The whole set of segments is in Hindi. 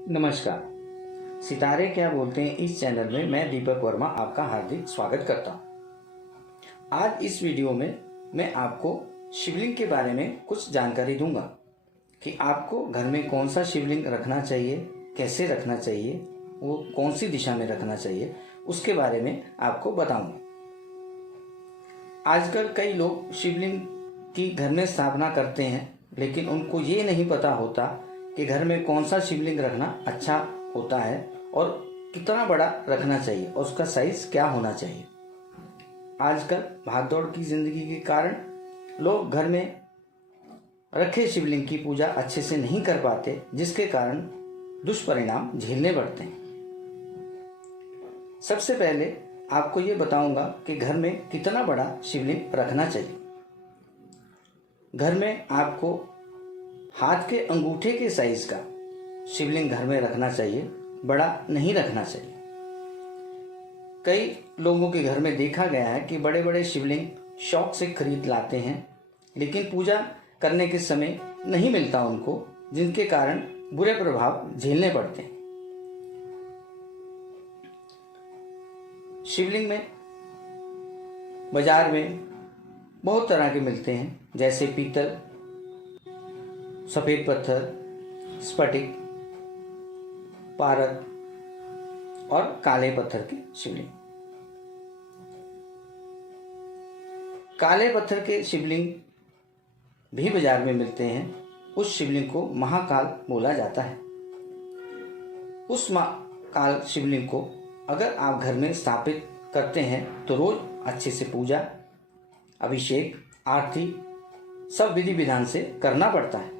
नमस्कार। सितारे क्या बोलते हैं इस चैनल में मैं दीपक वर्मा आपका हार्दिक स्वागत करता हूँ। आज इस वीडियो में मैं आपको शिवलिंग के बारे में कुछ जानकारी दूंगा कि आपको घर में कौन सा शिवलिंग रखना चाहिए, कैसे रखना चाहिए, वो कौन सी दिशा में रखना चाहिए, उसके बारे में आपको बताऊंगा। आजकल कई लोग शिवलिंग की घर में स्थापना करते हैं, लेकिन उनको ये नहीं पता होता कि घर में कौन सा शिवलिंग रखना अच्छा होता है और कितना बड़ा रखना चाहिए और उसका साइज क्या होना चाहिए। आजकल भागदौड़ की जिंदगी के कारण लोग घर में रखे शिवलिंग की पूजा अच्छे से नहीं कर पाते, जिसके कारण दुष्परिणाम झेलने पड़ते हैं। सबसे पहले आपको ये बताऊंगा कि घर में कितना बड़ा शिवलिंग रखना चाहिए। घर में आपको हाथ के अंगूठे के साइज का शिवलिंग घर में रखना चाहिए, बड़ा नहीं रखना चाहिए। कई लोगों के घर में देखा गया है कि बड़े बड़े शिवलिंग शौक से खरीद लाते हैं, लेकिन पूजा करने के समय नहीं मिलता उनको, जिनके कारण बुरे प्रभाव झेलने पड़ते हैं। शिवलिंग में बाजार में बहुत तरह के मिलते हैं, जैसे पीतल, सफेद पत्थर, स्फटिक, पारद और काले पत्थर के शिवलिंग। काले पत्थर के शिवलिंग भी बाजार में मिलते हैं। उस शिवलिंग को महाकाल बोला जाता है। उस महाकाल शिवलिंग को अगर आप घर में स्थापित करते हैं तो रोज अच्छे से पूजा, अभिषेक, आरती सब विधि विधान से करना पड़ता है,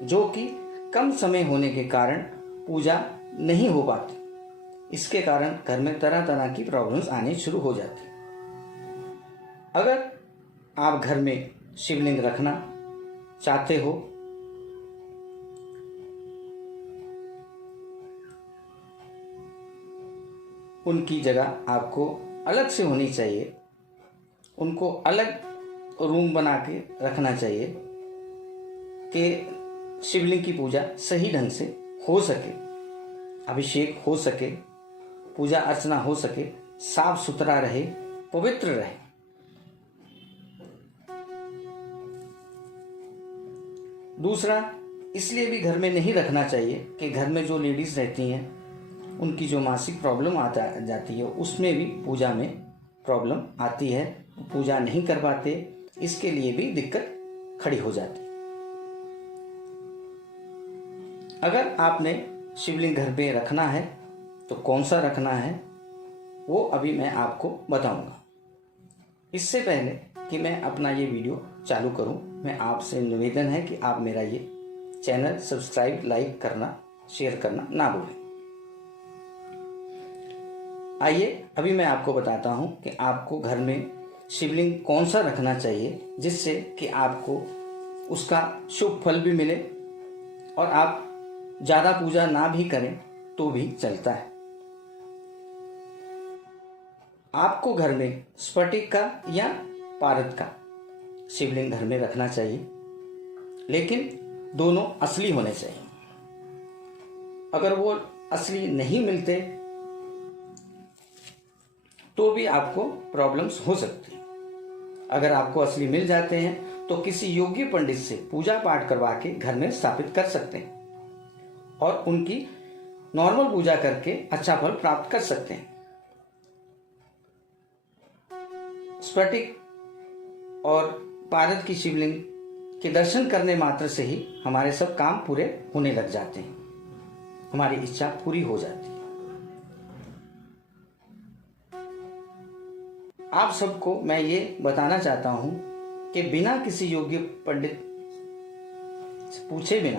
जो कि कम समय होने के कारण पूजा नहीं हो पाती। इसके कारण घर में तरह तरह की प्रॉब्लम्स आनी शुरू हो जाती। अगर आप घर में शिवलिंग रखना चाहते हो उनकी जगह आपको अलग से होनी चाहिए। उनको अलग रूम बना के रखना चाहिए कि शिवलिंग की पूजा सही ढंग से हो सके, अभिषेक हो सके, पूजा अर्चना हो सके, साफ सुथरा रहे, पवित्र रहे। दूसरा, इसलिए भी घर में नहीं रखना चाहिए कि घर में जो लेडीज रहती हैं उनकी जो मासिक प्रॉब्लम आता जाती है, उसमें भी पूजा में प्रॉब्लम आती है, पूजा नहीं कर पाते, इसके लिए भी दिक्कत खड़ी हो जाती है। अगर आपने शिवलिंग घर पे रखना है तो कौन सा रखना है वो अभी मैं आपको बताऊंगा। इससे पहले कि मैं अपना ये वीडियो चालू करूं, मैं आपसे निवेदन है कि आप मेरा ये चैनल सब्सक्राइब, लाइक करना, शेयर करना ना भूलें। आइए अभी मैं आपको बताता हूं कि आपको घर में शिवलिंग कौन सा रखना चाहिए, जिससे कि आपको उसका शुभ फल भी मिले और आप ज़्यादा पूजा ना भी करें तो भी चलता है। आपको घर में स्फटिक का या पारद का शिवलिंग घर में रखना चाहिए, लेकिन दोनों असली होने चाहिए। अगर वो असली नहीं मिलते तो भी आपको प्रॉब्लम्स हो सकती है। अगर आपको असली मिल जाते हैं तो किसी योग्य पंडित से पूजा पाठ करवा के घर में स्थापित कर सकते हैं और उनकी नॉर्मल पूजा करके अच्छा फल प्राप्त कर सकते हैं। स्फटिक और पारद की शिवलिंग के दर्शन करने मात्र से ही हमारे सब काम पूरे होने लग जाते हैं, हमारी इच्छा पूरी हो जाती है। आप सबको मैं ये बताना चाहता हूं कि बिना किसी योग्य पंडित से पूछे बिना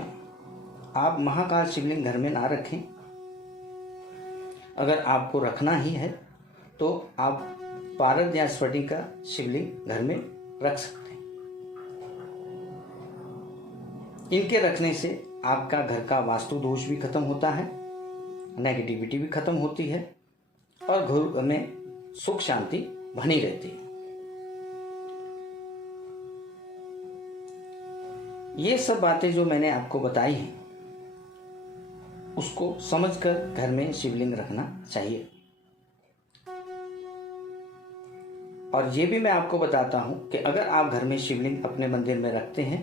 आप महाकाल शिवलिंग घर में ना रखें। अगर आपको रखना ही है तो आप पारद या स्फटिक का शिवलिंग घर में रख सकते हैं। इनके रखने से आपका घर का वास्तु दोष भी खत्म होता है, नेगेटिविटी भी खत्म होती है और घर में सुख शांति बनी रहती है। ये सब बातें जो मैंने आपको बताई हैं उसको समझकर घर में शिवलिंग रखना चाहिए। और ये भी मैं आपको बताता हूँ कि अगर आप घर में शिवलिंग अपने मंदिर में रखते हैं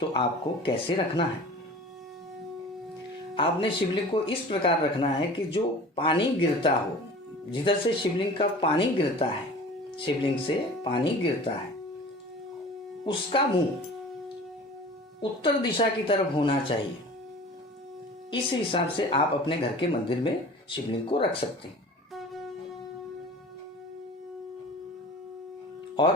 तो आपको कैसे रखना है। आपने शिवलिंग को इस प्रकार रखना है कि जो पानी गिरता हो, जिधर से शिवलिंग का पानी गिरता है, शिवलिंग से पानी गिरता है, उसका मुंह उत्तर दिशा की तरफ होना चाहिए। इस हिसाब से आप अपने घर के मंदिर में शिवलिंग को रख सकते हैं। और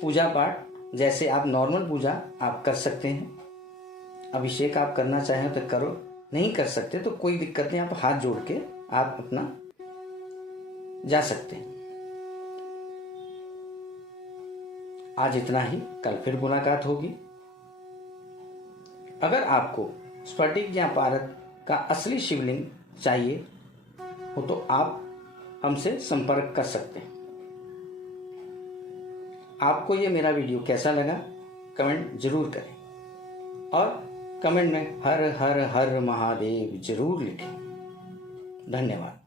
पूजा पाठ जैसे आप नॉर्मल पूजा आप कर सकते हैं। अभिषेक आप करना चाहें तो करो, नहीं कर सकते तो कोई दिक्कत नहीं, आप हाथ जोड़ के आप अपना जा सकते हैं। आज इतना ही, कल फिर मुलाकात होगी। अगर आपको स्फटिक या पारद का असली शिवलिंग चाहिए हो तो आप हमसे संपर्क कर सकते हैं। आपको ये मेरा वीडियो कैसा लगा कमेंट जरूर करें और कमेंट में हर हर हर महादेव जरूर लिखें। धन्यवाद।